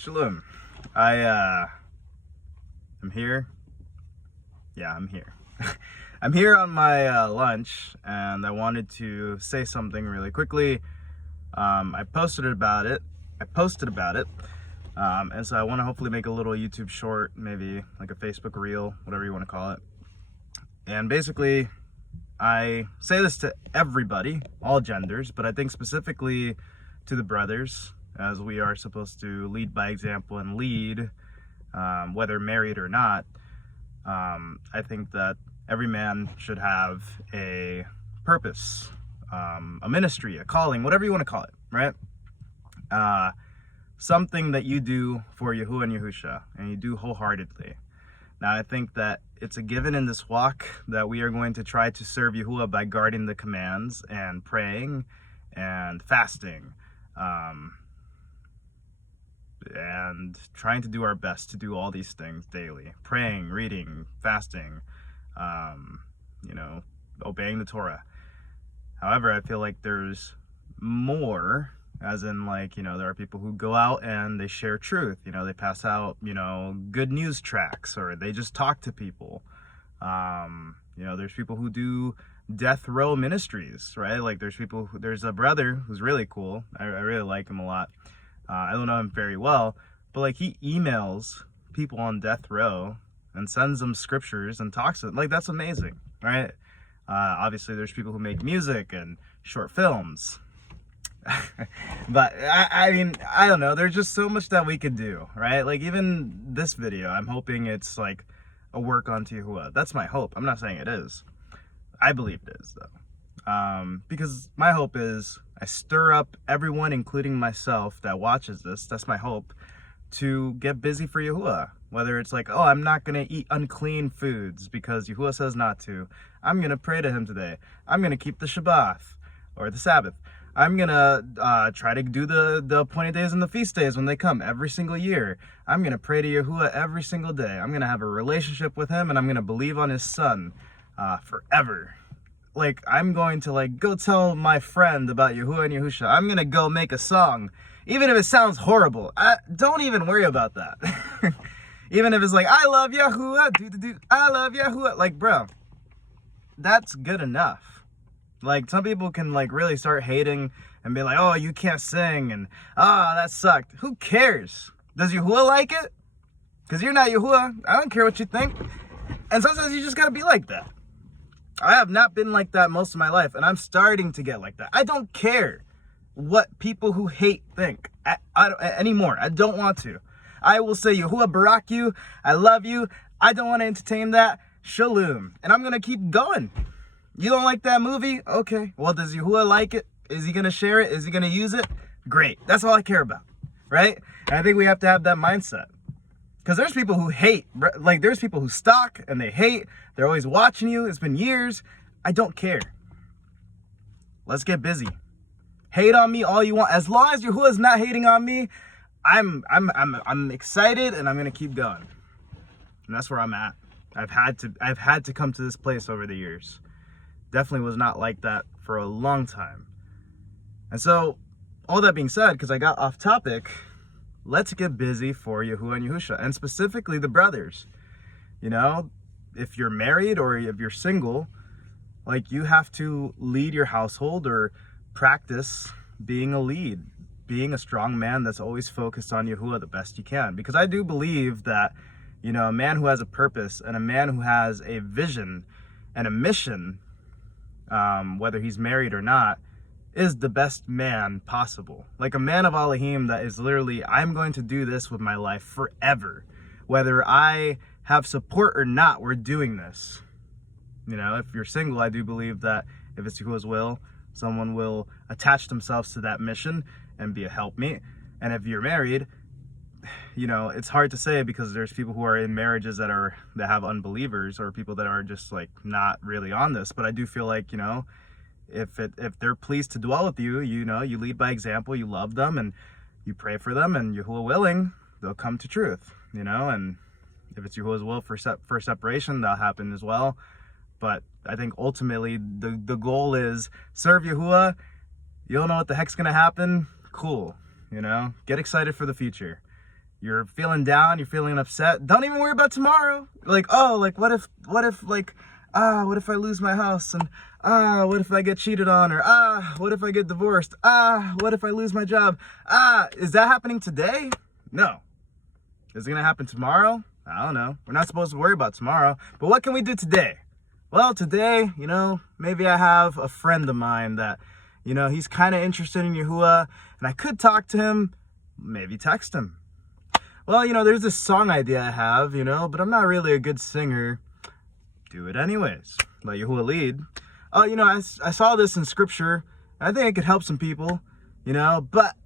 Shalom. I am here. Yeah, I'm here. I'm here on my lunch, and I wanted to say something really quickly. I posted about it, and so I want to hopefully make a little YouTube short, maybe like a Facebook reel, whatever you want to call it. And basically, I say this to everybody, all genders, but I think specifically to the brothers, as we are supposed to lead by example and lead, whether married or not. I think that every man should have a purpose, a ministry, a calling, whatever you want to call it, right? Something that you do for Yahuwah and Yahusha, and you do wholeheartedly. Now, I think that it's a given in this walk that we are going to try to serve Yahuwah by guarding the commands and praying and fasting, and trying to do our best to do all these things daily. Praying, reading, fasting, obeying the Torah. However, I feel like there's more, as in there are people who go out and they share truth. They pass out, good news tracts, or they just talk to people. There's people who do death row ministries, right? Like there's a brother who's really cool. I really like him a lot. I don't know him very well, but he emails people on death row and sends them scriptures and talks to them. That's amazing, right? Obviously there's people who make music and short films. But I mean, I don't know, there's just so much that we could do, right? Even this video, I'm hoping it's a work unto Yahuwah. That's my hope. I'm not saying it is. I believe it is, though. Because my hope is I stir up everyone, including myself, that watches this. That's my hope, to get busy for Yahuwah. Whether it's oh, I'm not going to eat unclean foods because Yahuwah says not to. I'm going to pray to him today. I'm going to keep the Shabbat or the Sabbath. I'm going to try to do the appointed days and the feast days when they come every single year. I'm going to pray to Yahuwah every single day. I'm going to have a relationship with him, and I'm going to believe on his son forever. I'm going to go tell my friend about Yahuwah and Yahusha. I'm going to go make a song. Even if it sounds horrible, don't even worry about that. Even if it's I love Yahuwah, I love Yahuwah. Bro, that's good enough. Some people can really start hating and be oh, you can't sing, and that sucked. Who cares? Does Yahuwah like it? Because you're not Yahuwah. I don't care what you think. And sometimes you just gotta be like that. I have not been like that most of my life, and I'm starting to get like that. I don't care what people who hate think I don't anymore. I don't want to. I will say Yahuwah barak you. I love you. I don't want to entertain that. Shalom. And I'm gonna keep going. You don't like that movie? Okay. Well, does Yahuwah like it? Is he gonna share it? Is he gonna use it? Great. That's all I care about, right? And I think we have to have that mindset. Because there's people who hate, there's people who stalk and they hate. They're always watching you. It's been years. I don't care. Let's get busy. Hate on me all you want. As long as Yahuwah is not hating on me, I'm excited, and I'm gonna keep going. And that's where I'm at. I've had to come to this place over the years. Definitely was not like that for a long time. And so, all that being said, because I got off topic, let's get busy for Yahuwah and Yahusha, and specifically the brothers. If you're married or if you're single, you have to lead your household or practice being a lead, being a strong man that's always focused on Yahuwah the best you can. Because I do believe that, a man who has a purpose and a man who has a vision and a mission, whether he's married or not, is the best man possible. A man of Elohim that is literally, I'm going to do this with my life forever. Whether I have support or not, we're doing this. If you're single, I do believe that if it's Yahuwah's will, someone will attach themselves to that mission and be a helpmate. And if you're married, it's hard to say, because there's people who are in marriages that have unbelievers, or people that are just not really on this. But I do feel if they're pleased to dwell with you, you lead by example, you love them, and you pray for them, and Yahuwah willing, they'll come to truth, and if it's Yahuwah's will for separation, that'll happen as well. But I think ultimately the goal is serve Yahuwah. You don't know what the heck's gonna happen? Cool. Get excited for the future. you're feeling down, you're feeling upset, don't even worry about tomorrow. Like, oh, like what if like, what if I lose my house, and what if I get cheated on, or what if I get divorced, what if I lose my job, is that happening today? No. Is it gonna happen tomorrow? I don't know. We're not supposed to worry about tomorrow, but what can we do today? Well, today, you know, maybe I have a friend of mine that, you know, he's kind of interested in Yahuwah, and I could talk to him, maybe text him. Well, you know, there's this song idea I have, you know, but I'm not really a good singer. Do it anyways. Let Yahuwah lead. Oh, you know, I saw this in scripture. I think it could help some people, you know, but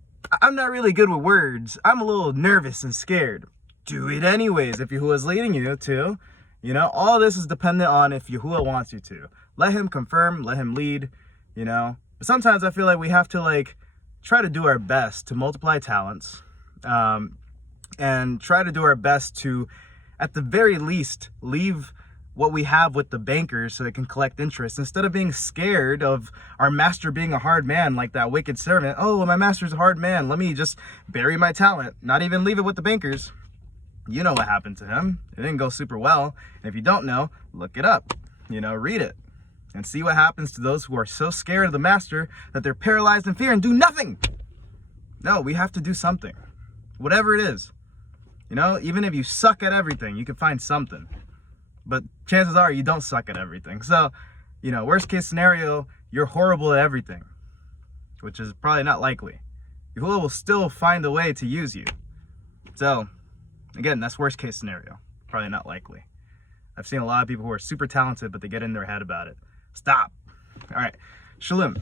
I'm not really good with words. I'm a little nervous and scared. Do it anyways if Yahuwah's leading you to. You know, all this is dependent on if Yahuwah wants you to. Let him confirm, let him lead, you know. But sometimes I feel like we have to, like, try to do our best to multiply talents, and try to do our best to, at the very least, leave what we have with the bankers so they can collect interest, instead of being scared of our master being a hard man, like that wicked servant. Oh, my master's a hard man, let me just bury my talent, not even leave it with the bankers. You know what happened to him. It didn't go super well. And if you don't know, look it up, you know, read it, and see what happens to those who are so scared of the master that they're paralyzed in fear and do nothing. No, we have to do something, whatever it is. You know, even if you suck at everything, you can find something. But chances are you don't suck at everything. So, you know, worst case scenario, you're horrible at everything, which is probably not likely. Yahuwah will still find a way to use you. So, again, that's worst case scenario. Probably not likely. I've seen a lot of people who are super talented, but they get in their head about it. Stop. All right. Shalom.